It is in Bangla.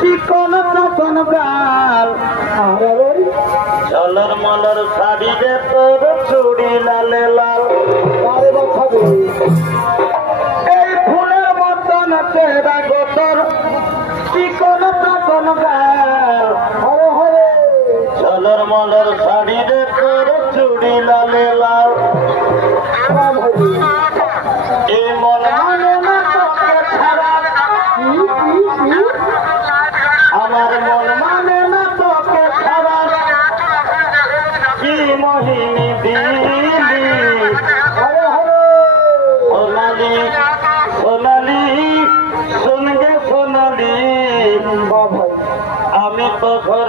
চিকন চাকন গাল ঝলর মলর শাড়ি রে তোর চুড়ি লালে লাল এই ফুলের মতন চেহারা গোতর চিকন চাকন গাল ঝলর মলর শাড়ি রে তোর চুড়ি লালে লাল এই মন মানে না তোকে ছাড়া আমার মন মানে না তোকে ছাড়া কি মোহিনী দিলি সোনালি সোনালি শুনগে সোনালি আমি তো ঘর